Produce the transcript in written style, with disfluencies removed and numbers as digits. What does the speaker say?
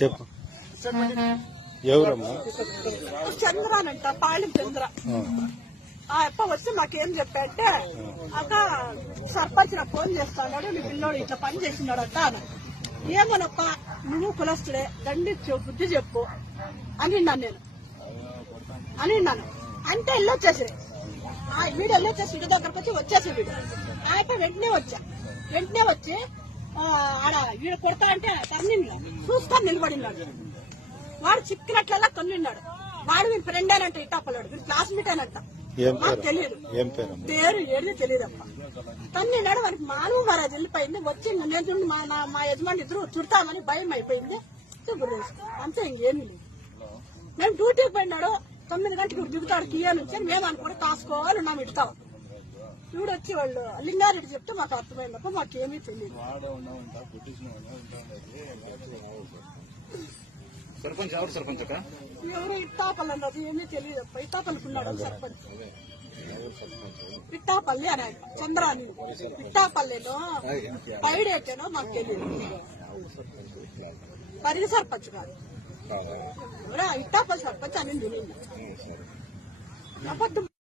చెప్పు ఎవరమ్మా? చంద్రానంట, పాళెం చంద్ర. ఆ అప్ప వచ్చి మాకేం చెప్పంటే, అక్క సర్పంచ్ నాకు ఫోన్ చేస్తాడు, నీ పిల్లోడు ఇట్లా పని చేసినాడట అని. ఏమోనప్ప నువ్వు కులస్తుడే, దండిచ్చు బుద్ధి చెప్పు అనిన్నాను నేను అనిన్నాను. అంటే వెళ్ళొచ్చేసి వీడు వెళ్ళొచ్చేసి ఇంటి దగ్గరకు వచ్చేసి వీడు ఆ అప్ప వెంటనే వచ్చి ఆడ వీడు కొడతా అంటే తన్నిండు, చూసుకొని నిలబడినాడు. వాడు చిక్కినట్లలా తన్నిన్నాడు. వాడు వీడి ఫ్రెండ్ అనంట, ఇట్టాపల్లాడు వీడి క్లాస్మేట్ అనంట. మాకు తెలియదు, పేరు ఏది తెలియదప్ప. తన్నిన్నాడు. వాడికి మానవ మహారాజు వెళ్ళిపోయింది. వచ్చి నేను మా యజమాని ఇద్దరు చుడతామని భయం అయిపోయింది. అంతే, ఇంకేమీ లేదు. మేము డ్యూటీకి పోయినాడు. 9 గంటలకు దిగుతాడు కియా నుంచి. మేము అనుకుంటే కాసుకోవాలి ఉన్నాం ఇడతాం. చూడు వచ్చి వాళ్ళు లింగారెడ్డి చెప్తే మాకు అర్థమైందప్ప, మాకేమీ తెలియదు. సర్పంచ్ ఎవరు? సర్పంచ్ ఎవరు ఇట్టాపల్లి అన్నది ఏమీ తెలియదప్ప. ఇట్టాపల్లికున్నాడు సర్పంచ్, ఇట్టాపల్లి అని చంద్రాని. ఇట్టాపల్లిలో పైడేటేనో మాకు తెలియదు. పరిగి సర్పంచ్ కాదు, ఇట్టాపల్లి సర్పంచ్ అని తెలియదు. అబద్ధం.